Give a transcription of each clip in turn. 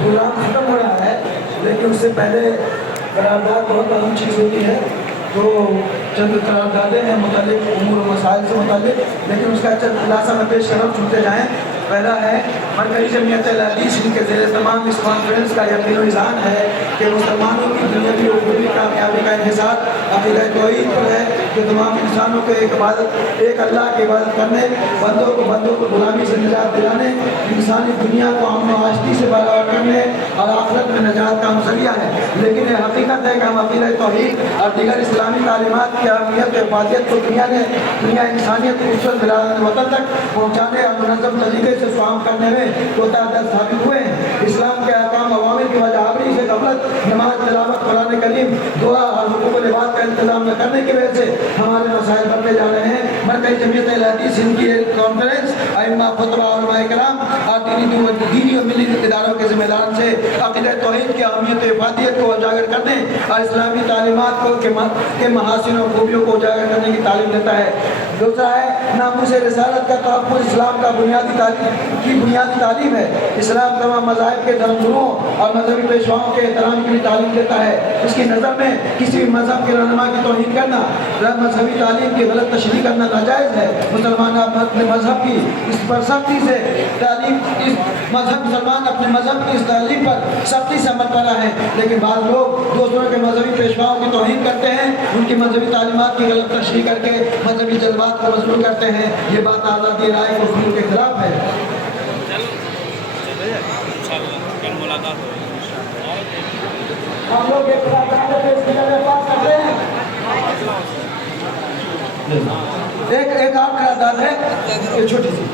Programme ख़त्म हो रहा है, लेकिन उससे पहले करारदाद बहुत अहम चीज़ होती है। तो चंद करारदादें हैं मुतालिक उमूर मसाइल से मुतालिक, लेकिन उसका चंद खुलासा में पेश कर रहा हूँ, सुनते जाएँ। पहला है मरकज़ी जमीयत अहले हदीस के ज़ेर तमाम इस कॉन्फ्रेंस का यकीन इज़हार है कि मुसलमानों की दुनियावी और उखरवी कामयाबी का इन्हिसार अक़ीदा तौहीद पर है, जो तमाम इंसानों को एक अल्लाह की इबादत करने, बंदों को गुलामी से निजात दिलाने, इंसानी दुनिया को अमन व आशती से बराबर करने और आखिरत में नजात का जरिया है। लेकिन ये हकीकत है कि हम अक़ीदा तौहीद और दीगर इस्लामी तालीमात की अहमियत और इफादियत को दुनिया इंसानियत को उस वतन तक पहुँचाने और मुनज़्ज़म तरीके से फ़ाहम करने में कोताही साबित हुए हैं। इस्लाम के अहकाम अवामिर की वजाहरी से ग़फलत, नमाज, तिलावत, कुरान करीम, दुआ और हुकूक व लिबास का इंतज़ाम न करने की वजह से हमारे मसाइल बढ़ते जा रहे हैं। मरकज़ी जमीयत अहले हदीस इनकी कॉन्फ्रेंस अइम्मा, खुतबा, उलमाए किराम और दीनी और मिली इदारों के ज़िम्मेदार से अक़ीदा तौहीद की अहमियत और इफादियत को उजागर करने और इस्लामी तालीमात के महासिन और खूबियों को उजागर करने की तालीम देता है। दूसरा है नामूस रिसालत का तहफ़्फ़ुज़ इस्लाम का बुनियादी तालीम है। इस्लाम तमाम मज़ाहिब के धर्मगुरुओं और मजहबी पेशवाओं के एहतराम की भी तालीम देता है। उसकी नज़र में किसी भी मज़हब के रहनुमा की तौहीन करना, मजहबी तालीम की गलत तशरीह करना नाजायज़ है। मुसलमान अपने मजहब की इस पर सख्ती से मुसलमान अपने मजहब की इस तालीम पर सख्ती से अमल कर रहा है, लेकिन बाद लोग दूसरों के मजहबी पेशवाओं की तौहीन करते हैं, उनकी मजहबी तालीमात की गलत तशरीह करके मजहबी जज्बात को मजबूर करते हैं। ये बात आज़ादी राय और फ़िक्र के खिलाफ है। हम लोग एक पास करते हैं। एक और करारदाद है छोटी सी,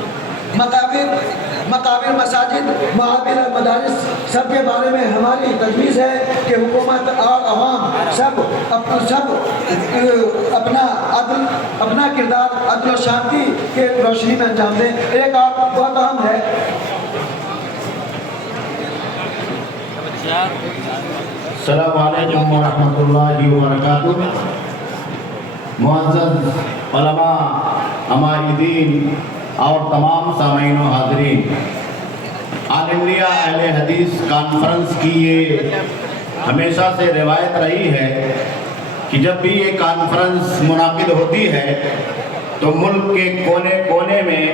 मकाबिर, मसाजिद, महाविल और मदारिस सब के बारे में हमारी तजवीज़ है कि हुकूमत और अवाम सब अपना किरदार अदल और शांति के रोशनी में अंजाम दें। एक और बहुत अहम है, अस्सलामु अलैकुम व रहमतुल्लाहि व बरकातुहू। मुअज़्ज़ज़ उलमा, अमाइदीन और तमाम सामीन व हाज़रीन, ऑल इंडिया अहले हदीस कॉन्फ्रेंस की ये हमेशा से रिवायत रही है कि जब भी ये कॉन्फ्रेंस मुनाकिद होती है तो मुल्क के कोने कोने में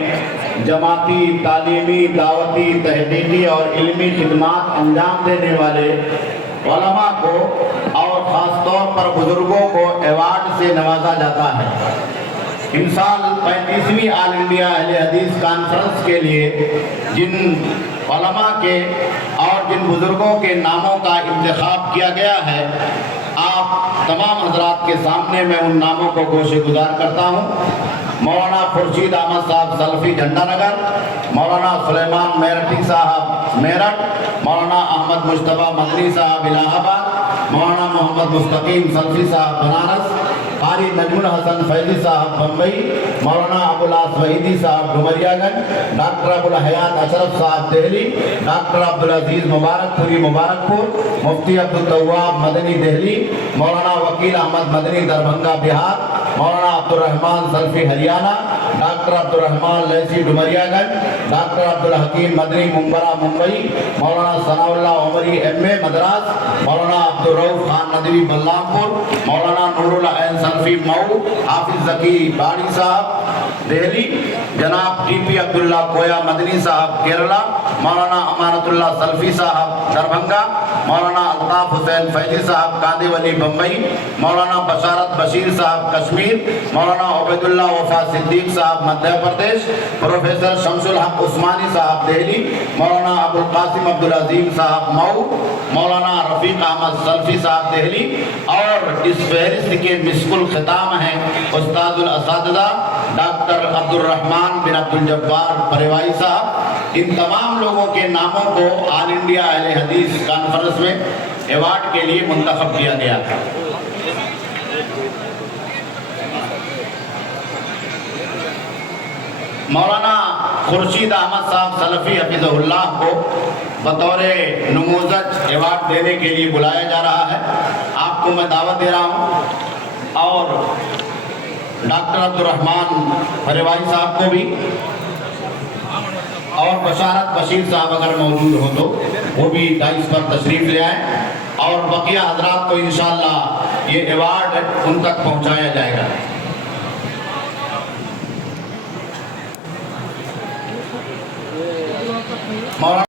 जमाती, तालीमी, दावती, तहक़ीक़ी और इल्मी खिदमात अंजाम देने वाले उलमा को और ख़ास तौर पर बुज़ुर्गों को अवार्ड से नवाजा जाता है। इन साल 35वीं ऑल इंडिया अहले हदीस कॉन्फ्रेंस के लिए जिन उलमा के और जिन बुज़ुर्गों के नामों का इंतखाब किया गया है, आप तमाम हज़रात के सामने मैं उन नामों को गोशेगुज़ार करता हूँ। मौलाना खुर्शीद अहमद साहब सल्फ़ी झंडानगर, मौलाना सुलेमान मेरठी साहब मेरठ, मौलाना अहमद मुश्तबा मदनी साहब इलाहाबाद, मौलाना मोहम्मद मुस्तकीम सल्फ़ी साहब बनारस, कारी नजमुल हसन फैज़ी साहब बम्बई, मौलाना अबुल आस वहीदी साहब डुमरियागंज, डॉक्टर अबुल हयात अशरफ साहब दिल्ली, डॉक्टर अब्दुल अजीज़ मुबारकपुरी मुबारकपुर, मुफ्ती अब्दुल तव्वाब मदनी दिल्ली, मौलाना वकील अहमद मदनी दरभंगा बिहार, मौलाना अब्दुल रहमान सल्फ़ी हरियाणा, डॉक्टर अब्दुल रहमान लैसी डुमरियागंज, डॉक्टर अब्दुल हकीम मदनी मुंबरा मुंबई, मौलाना सनाउल्लाह उमरी MA मद्रास, मौलाना अब्दुल रऊफ़ खान नदवी बल्लामपुर, मौलाना नूरुल ऐन सल्फ़ी मऊ, हाफिज़ ज़की बाड़ी साहब दिल्ली, जनाब TP अब्दुल्ला कोया मदनी साहब केरला, मौलाना अमानतुल्लाह सल्फ़ी साहब दरभंगा, मौलाना अल्ताफ़ हुसैन फैज़ी साहब कांदीवली बम्बई, मौलाना बशारत बशीर साहब कश्मीर, मौलाना उबैदुल्लाह वफ़ा सिद्दीक़ साहब मध्य प्रदेश, प्रोफेसर शमसुल हक उस्मानी साहब दिल्ली, मौलाना अबुल कासिम अब्दुल अज़ीम साहब मऊ, मौलाना रफ़ीक अहमद सल्फ़ी साहब दिल्ली। और इस फहरिस्त के मिस्कुल ख़िताम हैं उस्तादुल असातिज़ा डॉक्टर अब्दुल रहमान बिन अब्दुल जब्बार परिवाई साहब। इन तमाम लोगों के नामों को ऑल इंडिया अहले हदीस कॉन्फ्रेंस में अवार्ड के लिए मुंतखब किया गया था। मौलाना खुर्शीद अहमद साहब सलफ़ी हफ़िज़हुल्लाह को बतौर नमूज़ज अवार्ड देने के लिए बुलाया जा रहा है। आपको मैं दावत दे रहा हूँ और डॉक्टर अब्दुल रहमान परिवाई साहब को भी और बशारत बशीर साहब अगर मौजूद हो तो وہ بھی دائس پر تشریف لے آئیں اور بقیہ حضرات کو انشاءاللہ یہ ایوارڈ ان تک پہنچایا جائے گا. مولانا